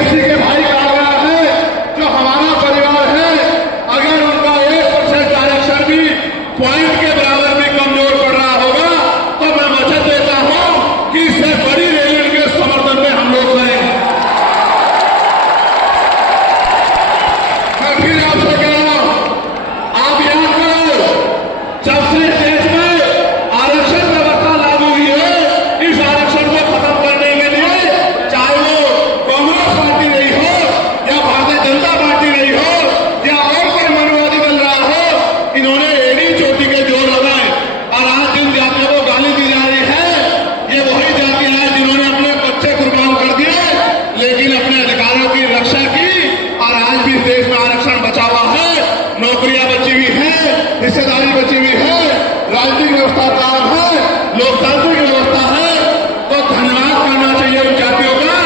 OBC के भाई कामगार है, जो हमारा परिवार है, अगर उनका 1% आरक्षण भी पॉइंट के बराबर भी कमजोर पड़ रहा होगा तो मैं वचन देता हूं कि इससे बड़ी रैली उनके समर्थन में हम लोग करेंगे। मैं फिर आपसे कह रहा हूं, आप याद करो, जब से देश में आरक्षण व्यवस्था लागू हुई है, इस आरक्षण को खत्म करने के लिए चाहे वो कांग्रेस पार्टी रही हो या भारतीय जनता पार्टी रही हो या और कोई मनोवादी दल रहा हो, इन्होंने एड़ी चोटी के जोर लगाए। और आज जिन जातियों को गाली दी जा रही है, ये वही जातियां हैं जिन्होंने अपने बच्चे कुर्बान कर दिए लेकिन अपने अधिकारों की रक्षा की, और आज भी देश में आरक्षण बचा हुआ है, नौकरियां बची हुई है, हिस्सेदारी बची हुई है, राजनीतिक व्यवस्था कायम है, लोकतांत्रिक व्यवस्था है। तो धन्यवाद करना चाहिए उन जातियों का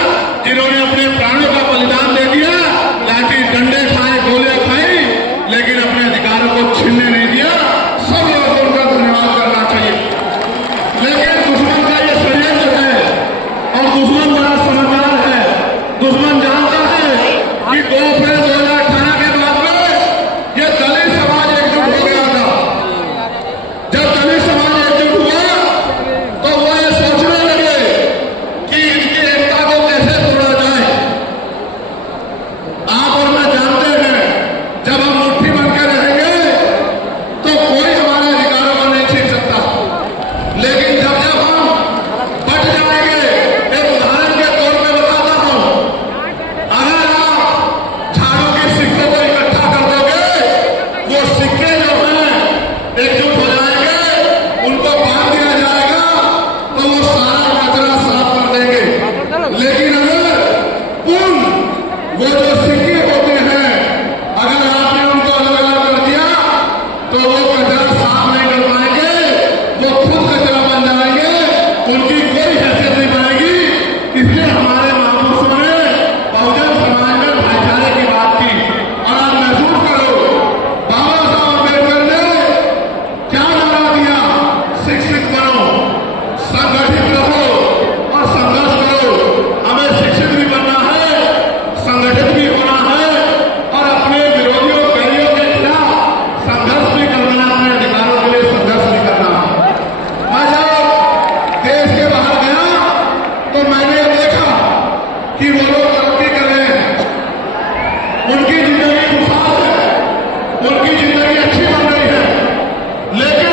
जिन्होंने अपने प्राणों का बलिदान दे दिया, लाठी डंडे खाए, गोलियां खाई, लेकिन अपने अधिकारों को छीनने नहीं दिया। सब लोगों को उनका धन्यवाद करना चाहिए। लेकिन दुश्मन का ये षड्यंत्र है और दुश्मन बड़ा समझदार है। दुश्मन जानता है कि 2 अप्रैल 2018 के बाद में ये दलित समाज एकजुट हो गया था। जब दलित समाज एकजुट हुआ तो वो ये सोचने लगे कि इनकी एकता को कैसे तोड़ा जाए। आप और मैं जानते हैं, जब हम मुट्ठी बनकर रहेंगे तो कोई हमारे अधिकारों को नहीं छीन सकता, लेकिन जब जब हम बट जाएंगे, एक उदाहरण के तौर पे बताता हूं, अगर आप झाड़ू के सिक्कों को इकट्ठा कर दोगे, वो सिक्के जो हैं एकजुट हो जाएंगे, उनको बांध दिया जाएगा तो वो सारा कचरा साफ कर देंगे। लेकिन अगर वो जो सिक्के होते हैं, अगर आपने उनको अलग अलग कर दिया तो वो कचरा साफ नहीं कर पाएंगे, वो खुद कचरा बन जाएंगे, उनकी कोई हैसियत नहीं बनेगी। इसलिए हमारे महापुरुषों ने बहुजन समाज में भाईचारे की बात की। और आप महसूस करो, बाबा साहब अम्बेडकर ने क्या नारा दिया, शिक्षित बनो, संगठित रहो और संघर्ष करो। हमें शिक्षित भी बनना है, संगठित भी होना है और अपने विरोधियों बैरियों के खिलाफ संघर्ष भी करना है, अपने अधिकारों के लिए संघर्ष भी करना है। मैं जब देश के बाहर गया तो मैंने देखा कि वो लोग तरक्की कर रहे हैं, उनकी जिंदगी खुशहाल है, उनकी जिंदगी अच्छी बन रही है। लेकिन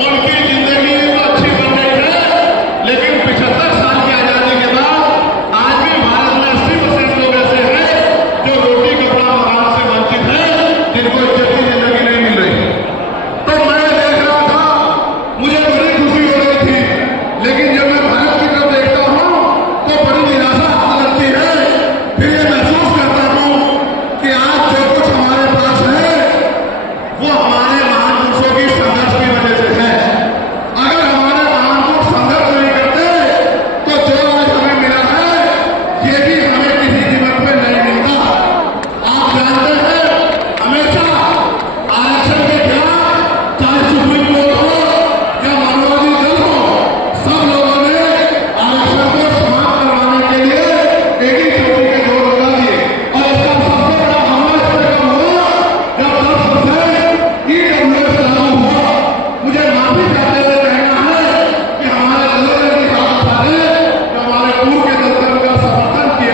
उनकी जिंदगी तो अच्छी बन रही है, लेकिन 75 साल की आजादी के बाद आज भी भारत में 80% लोग ऐसे हैं जो रोटी कपड़ा मकान से वंचित हैं, जिनको इज्जत की जिंदगी नहीं मिल रही। तो मैं देख रहा था, मुझे बड़ी खुशी हो रही थी, लेकिन जब मैं भारत की तरफ देखता हूं तो बड़ी निराशा हाथ लगती है। फिर ये महसूस करता हूं कि आज जो कुछ हमारे पास है वो हमारे महापुरुषों की संघर्ष की वजह से है। अगर हमारे महापुरुष संघर्ष नहीं करते तो जो आज हमें मिला है ये भी हमें किसी कीमत पे नहीं मिलता। आप जानते हैं, हमेशा आरक्षण के खिलाफ चाहे सुप्रीम कोर्ट हो या मानवाधिकार दल हो, सब लोगों ने आरक्षण को समाप्त करवाने के लिए एड़ी चोटी के जोर लगा दिए। और इसका सबसे बड़ा हमला इस पर कब हुआ, जब 10% ईडब्ल्यूएस लागू हुआ। मुझे माफी चाहते हुए कहना है कि हमारे दलों ने भी हाथ उठा दिए, जो हमारे पूर्व के दल ने उनका समर्थन किया।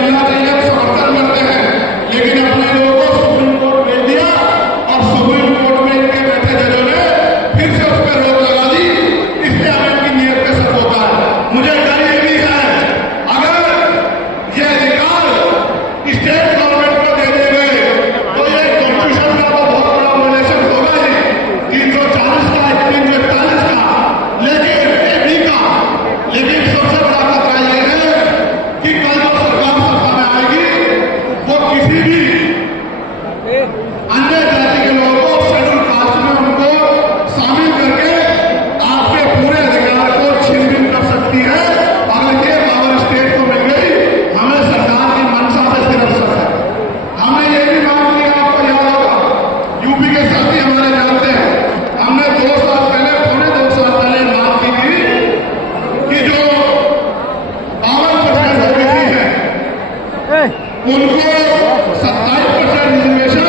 मिलना चाहिए, समर्थन करते हैं, लेकिन अपने लोगों को सुप्रीम कोर्ट भेज दिया और सुप्रीम कोर्ट में इनके बैठे जजों ने फिर से उस पर रोक लगा दी। इसलिए हमें इनकी नीयत पे शक होता है। मुझे डर ये भी है, अगर ये अधिकार स्टेट गवर्नमेंट को दे दिए गए तो ये कॉन्स्टिट्यूशन का तो बहुत बड़ा वायलेशन होगा ही, 340 का, 341 का, लेकिन एबी का। लेकिन सबसे बड़ा खतरा ये है कि कल जो सरकार सत्ता में आएगी वो किसी भी अन्य जाति के लोगों को शेड्यूल कास्ट में उनको शामिल करके आपके पूरे अधिकार को छीन-बीन कर सकती है। अगर ये पावर स्टेट को मिल गई, हमें सरकार की मंशा पे सिर्फ शक है। हमने ये भी मांग किया, आपको याद होगा, यूपी के साथी हमारे जानते हैं, हमने 2 साल पहले, पौने 2 साल पहले मांग की थी कि जो 52% ओबीसी है उनको 27% रिजर्वेशन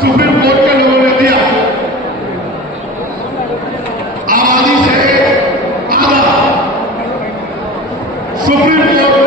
सुप्रीम कोर्ट के लोगों ने दिया। आबादी से आधा सुप्रीम कोर्ट